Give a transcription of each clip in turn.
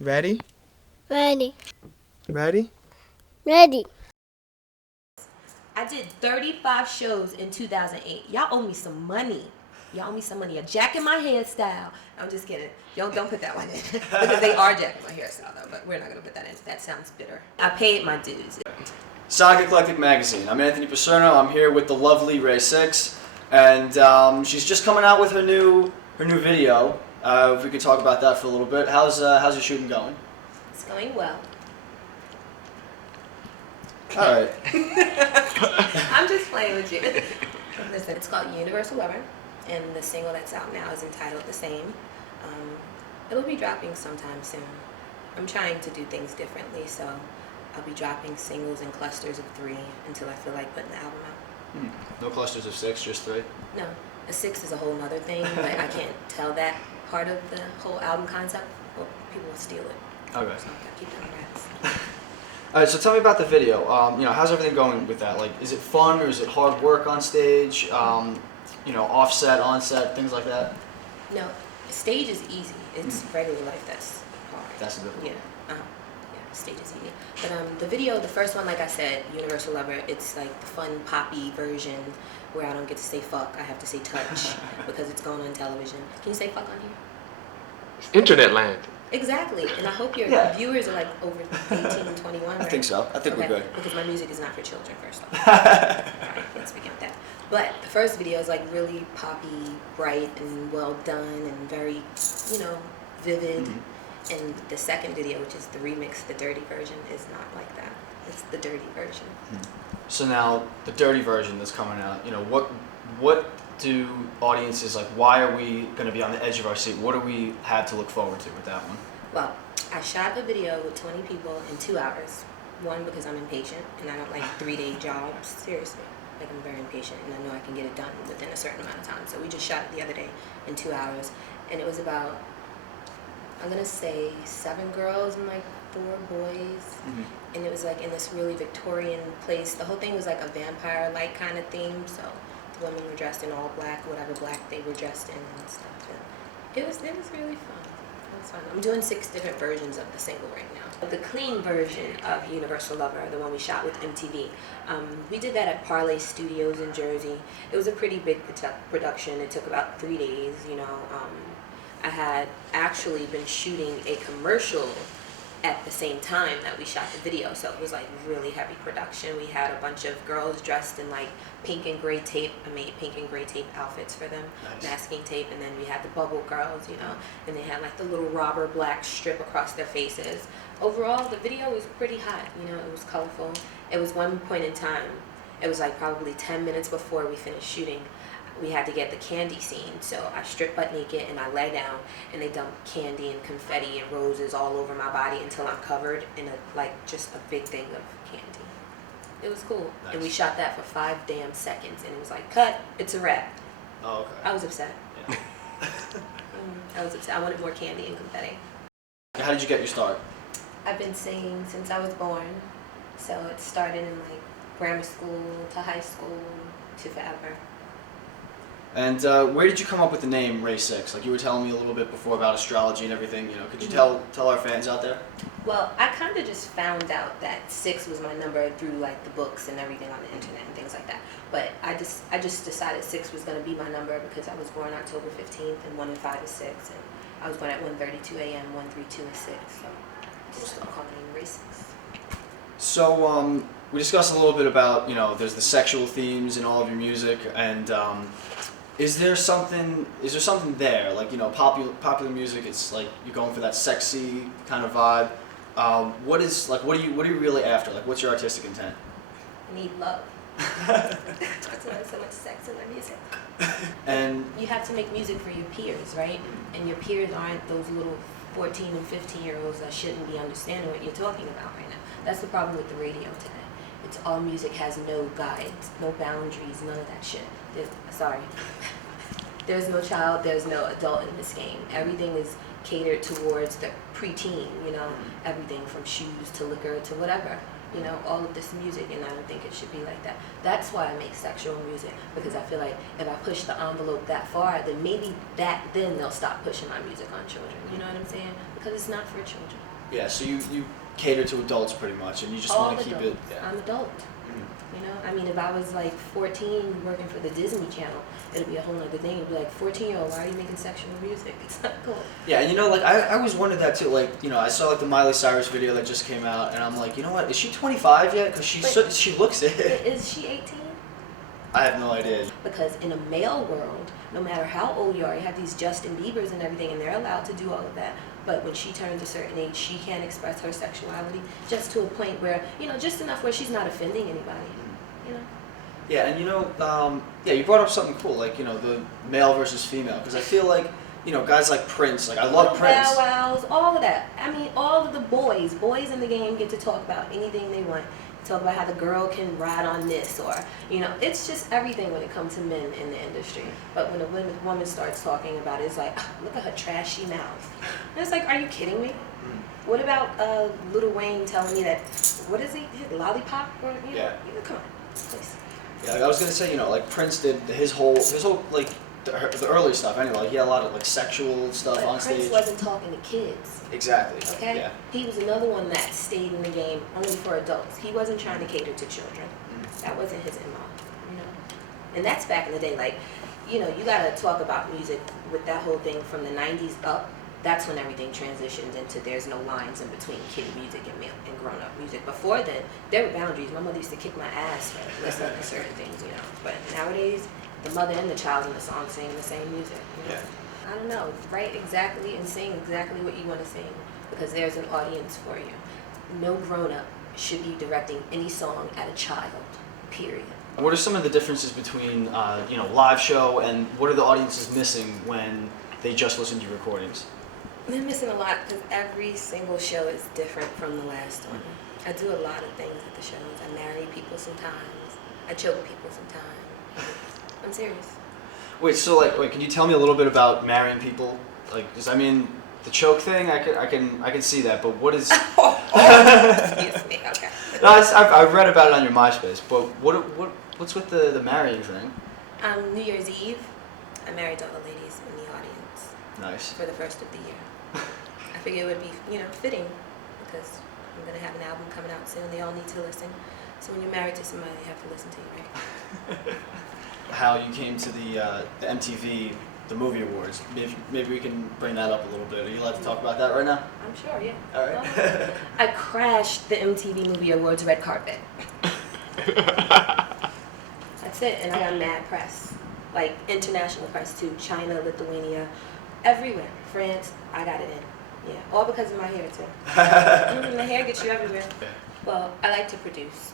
Ready? Ready. Ready? Ready. I did 35 shows in 2008. Y'all owe me some money. Y'all owe me some money. A jack in my hairstyle. I'm just kidding. Don't put that one in. Because they are jacking my hairstyle though, but we're not going to put that in. That sounds bitter. I paid my dues. Eclectic magazine. I'm Anthony Paserno. I'm here with the lovely Raye6, and she's just coming out with her new video. If we could talk about that for a little bit. How's your shooting going? It's going well. All right. I'm just playing with you. Listen, it's called Universal Lover, and the single that's out now is entitled the same. It'll be dropping sometime soon. I'm trying to do things differently, so I'll be dropping singles in clusters of 3 until I feel like putting the album out. No clusters of 6, just 3? No, a 6 is a whole nother thing, but I can't tell that part of the whole album concept, or people will steal it. Okay. So I gotta keep that on wraps. All right. So tell me about the video. How's everything going with that? Like, is it fun or is it hard work on stage? Offset, onset, things like that. No, stage is easy. It's regular life that's hard. That's a good one. Yeah. Yeah, stage is easy. But the video, the first one, like I said, Universal Lover, it's like the fun poppy version where I don't get to say fuck, I have to say touch because it's going on television. Can you say fuck on here? Internet land. Exactly, and I hope your viewers are like over 18, 21, right? I think so. I think we're good. Because my music is not for children, first off. Alright, let's begin with that. But the first video is like really poppy, bright, and well done, and very, vivid. And the second video, which is the remix, the dirty version, is not like that. It's the dirty version. So now the dirty version that's coming out. What do audiences like? Why are we going to be on the edge of our seat? What do we have to look forward to with that one? Well, I shot a video with 20 people in 2 hours. One, because I'm impatient and I don't like 3-day jobs. Seriously. Like, I'm very impatient and I know I can get it done within a certain amount of time. So we just shot it the other day in 2 hours. And it was about, I'm going to say 7 girls and like 4 boys. And it was like in this really Victorian place. The whole thing was like a vampire-like kind of theme. So the women were dressed in all black, whatever black they were dressed in and stuff. And it was really fun. It was fun. I'm doing 6 different versions of the single right now. The clean version of Universal Lover, the one we shot with MTV, we did that at Parlay Studios in Jersey. It was a pretty big production. It took about 3 days, I had actually been shooting a commercial at the same time that we shot the video, so it was like really heavy production. We had a bunch of girls dressed in like pink and gray tape. I made pink and gray tape outfits for them, masking tape, and then we had the bubble girls, and they had like the little robber black strip across their faces. Overall, the video was pretty hot, it was colorful. It was one point in time, it was like probably 10 minutes before we finished shooting. We had to get the candy scene, so I stripped butt naked and I lay down and they dumped candy and confetti and roses all over my body until I'm covered in just a big thing of candy. It was cool. Nice. And we shot that for 5 damn seconds and it was like, cut, it's a wrap. Oh, okay. I was upset. Yeah. I was upset. I wanted more candy and confetti. How did you get your start? I've been singing since I was born, so it started in like grammar school to high school to forever. And where did you come up with the name Raye6? Like you were telling me a little bit before about astrology and everything. Could you tell our fans out there? Well, I kind of just found out that 6 was my number through like the books and everything on the internet and things like that. But I just decided 6 was going to be my number because I was born October 15th and 1 and 5 is 6, and I was born at 1:32 a.m. 132 is 6. So just calling it Raye6. So we discussed a little bit about there's the sexual themes in all of your music, and is there something there, like popular music? It's like you're going for that sexy kind of vibe. What are you really after? Like, what's your artistic intent? I need love. That's why there's so much sex in my music. And you have to make music for your peers, right? And your peers aren't those little 14 and 15-year-olds that shouldn't be understanding what you're talking about right now. That's the problem with the radio today. It's all music has no guides, no boundaries, none of that shit. There's no child, there's no adult in this game. Everything is catered towards the preteen, everything from shoes to liquor to whatever. You know, all of this music, and I don't think it should be like that. That's why I make sexual music, because I feel like if I push the envelope that far, then maybe then they'll stop pushing my music on children. You know what I'm saying? Because it's not for children. Yeah, so you cater to adults pretty much, and you just want to keep adults. it. Yeah. I'm adult. You know, I mean, if I was like 14 working for the Disney Channel, it'd be a whole other thing. It'd be like, 14-year-old, why are you making sexual music? It's not cool. Yeah, and you know, like I always wondered that too. Like, you know, I saw like the Miley Cyrus video that just came out, and I'm like, you know what? Is she 25 yet? Because she looks it. Is she 18? I have no idea. Because in a male world, no matter how old you are, you have these Justin Biebers and everything, and they're allowed to do all of that. But when she turns a certain age, she can't express her sexuality just to a point where, you know, just enough where she's not offending anybody. You know? Yeah, and you know, yeah, you brought up something cool, like, you know, the male versus female, because I feel like, you know, guys like Prince, like I love Prince. Bow Wows, all of that. I mean, all of the boys in the game get to talk about anything they want. Talk about how the girl can ride on this, or, you know, it's just everything when it comes to men in the industry. But when a woman starts talking about it, it's like, oh, look at her trashy mouth. And it's like, are you kidding me? What about Lil Wayne telling me that, what is he, lollipop? Or, you know, come on, please. Yeah, like I was gonna say, you know, like Prince did his whole like the early stuff anyway. Like he had a lot of like sexual stuff But on Prince stage. wasn't talking to kids. Exactly. Okay? Yeah. He was another one that stayed in the game only for adults. He wasn't trying to cater to children. That wasn't his MO, you know? And that's back in the day. Like, you know, you gotta talk about music with that whole thing from the 90s up. That's when everything transitioned into there's no lines in between kid music and grown-up music. Before then, there were boundaries. My mother used to kick my ass for listening to certain things, you know. But nowadays, the mother and the child in the song sing the same music. You know? Yeah. I don't know. Write exactly and sing exactly what you want to sing, because there's an audience for you. No grown-up should be directing any song at a child, period. What are some of the differences between, you know, live show and what are the audiences missing when they just listen to your recordings? They're missing a lot because every single show is different from the last one. I do a lot of things at the shows. I marry people sometimes. I choke people sometimes. I'm serious. Wait, so like, can you tell me a little bit about marrying people? Like, 'cause I mean, the choke thing, I can see that, but what is? Excuse me. Okay. No, I've read about it on your MySpace, but what's with the marrying thing? New Year's Eve, I married all the ladies in the audience Nice. for the first of the year. I figured it would be, you know, fitting because I'm gonna have an album coming out soon. They all need to listen. So when you're married to somebody, they have to listen to you, right? How you came to the MTV, the movie awards. Maybe we can bring that up a little bit. Are you allowed to talk about that right now? I'm sure, yeah. All right. I crashed the MTV Movie Awards red carpet. That's it, and I got mad press, like international press too. China, Lithuania, everywhere. France, I got it in. Yeah, all because of my hair too. The hair gets you everywhere. Well, I like to produce.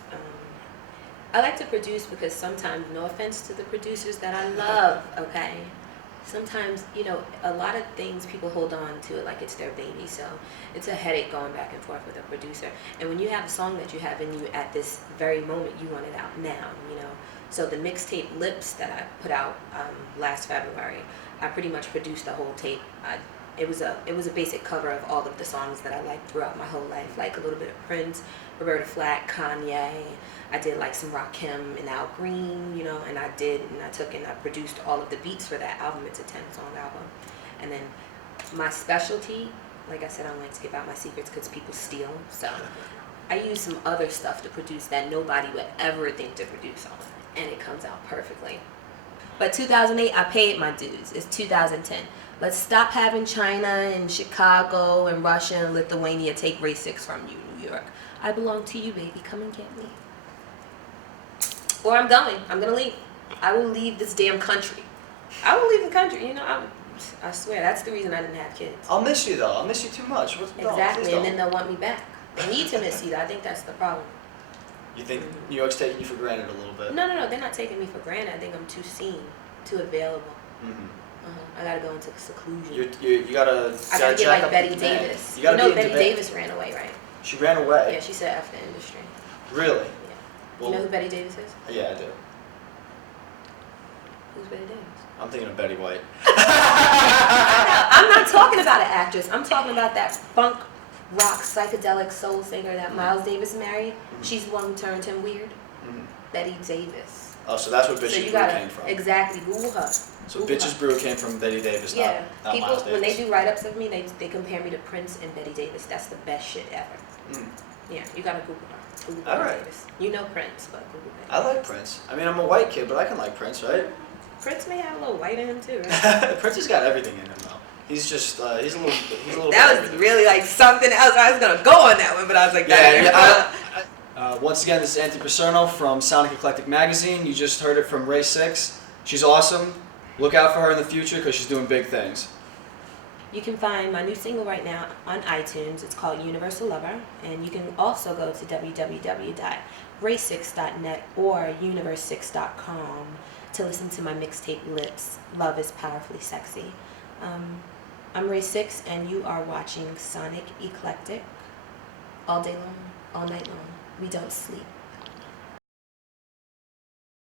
I like to produce because sometimes, no offense to the producers that I love, okay? Sometimes, you know, a lot of things people hold on to it like it's their baby, so it's a headache going back and forth with a producer. And when you have a song that you have in you at this very moment, you want it out now, you know? So the mixtape Lips that I put out last February, I pretty much produced the whole tape. It was a basic cover of all of the songs that I liked throughout my whole life, like a little bit of Prince, Roberta Flack, Kanye. I did like some Rakim and Al Green, you know, and I produced all of the beats for that album. It's a 10-song album. And then my specialty, like I said, I don't like to give out my secrets because people steal. So I use some other stuff to produce that nobody would ever think to produce on, and it comes out perfectly. But 2008, I paid my dues. It's 2010. Let's stop having China and Chicago and Russia and Lithuania take Raye6 from you, New York. I belong to you, baby. Come and get me. Or I'm going. I'm going to leave. I will leave this damn country. I will leave the country. You know, I swear, that's the reason I didn't have kids. I'll miss you, though. I'll miss you too much. Exactly, and then they'll want me back. They need to miss you. I think that's the problem. You think New York's taking you for granted a little bit? No, they're not taking me for granted. I think I'm too seen, too available. I gotta go into seclusion. You gotta. I gotta get like Betty Davis. You know Betty Davis ran away, right? She ran away? Yeah, she said F the industry. Really? Yeah. Well, You know who Betty Davis is? Yeah, I do. Who's Betty Davis? I'm thinking of Betty White. I'm not talking about an actress. I'm talking about that funk rock psychedelic soul singer that Miles Davis married. She's the one who turned him weird. Betty Davis. Oh, so that's where So Bitches you Brew gotta came from. exactly Google her. So Google Bitches her. Brew came from Betty Davis, Yeah, not people Miles Davis. when they do write-ups of me, they compare me to Prince and Betty Davis. That's the best shit ever. Yeah, you gotta Google her. Google Betty Alright. Davis. You know Prince, but Google Betty. I like Prince. I mean, I'm a white kid, but I can like Prince, right? Prince may have a little white in him too. Right? Prince has got everything in him, though. He's just, he's a little. That bit was everything. really like something else. I was gonna go on that one, but I was like, Once again, this is Anthony Paserno from Sonic Eclectic Magazine. You just heard it from Raye6. She's awesome. Look out for her in the future because she's doing big things. You can find my new single right now on iTunes. It's called Universal Lover. And you can also go to www.raye6.net or universe6.com to listen to my mixtape Lips, Love is Powerfully Sexy. I'm Raye6 and you are watching Sonic Eclectic all day long, all night long. We don't sleep.